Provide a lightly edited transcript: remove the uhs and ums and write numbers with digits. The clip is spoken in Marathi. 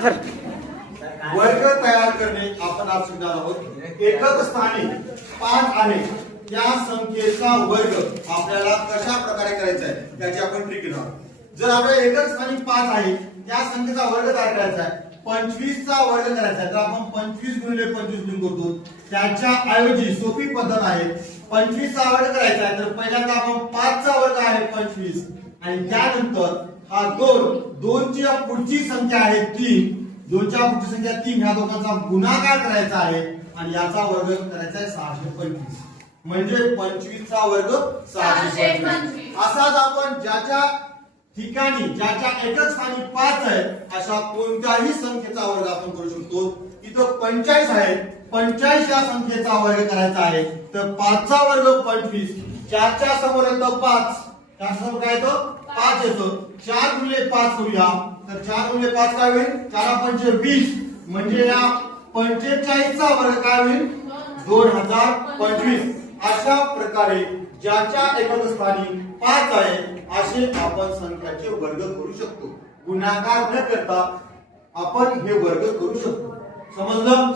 सर वर्ग तयार करणे आपण आज शिकणार आहोत। एकक स्थानी 5 आहे त्या संख्येचा वर्ग आपल्याला कशा प्रकारे करायचा आहे त्याची आपण ट्रिक घेणार आहोत। जर आपल्याला एकक स्थानी 5 आहे त्या संख्येचा वर्ग तयार करायचा आहे, 25 चा वर्ग करायचा आहे, तर आपण 25 गुणिले 25 लिहून करतो। त्याच्या ऐवजी सोपी पद्धत आहे, 25 चा वर्ग करायचा आहे तर पहिल्यांदा आपण 5 चा वर्ग आहे 25 आणि त्यानंतर हा 2 ची पुढची संख्या आहे 3, 2 च्या पुढची संख्या 3 ह्या दोघांचा गुणाकार करायचा आहे आणि याचा वर्ग करायचा आहे 625। म्हणजे 25 चा वर्ग 625। असाच आपण ज्याच्या ठिकाणी ज्याच्या एकक स्थानी 5 आहे अशा कोणत्याही संख्येचा वर्ग आपण करू शकतो। इथं 45 आहे, 45 या संख्येचा वर्ग करायचा आहे तर 5 चा वर्ग 25, 4 च्या समोर येतो 5, त्याच्या समोर काय येतो 5 येतो, 4 गुणिले 5 करूया तर 4 गुणिले 5 काय होईल 4 पंचे 20, म्हणजे या 45 चा वर्ग काय होईल 2025। अशा प्रकारे ज्याच्या एकक स्थानी 5 आहे असे आपण संख्याचे वर्ग करू शकतो। गुणाकार न करता आपण हे वर्ग करू शकतो। समजलं?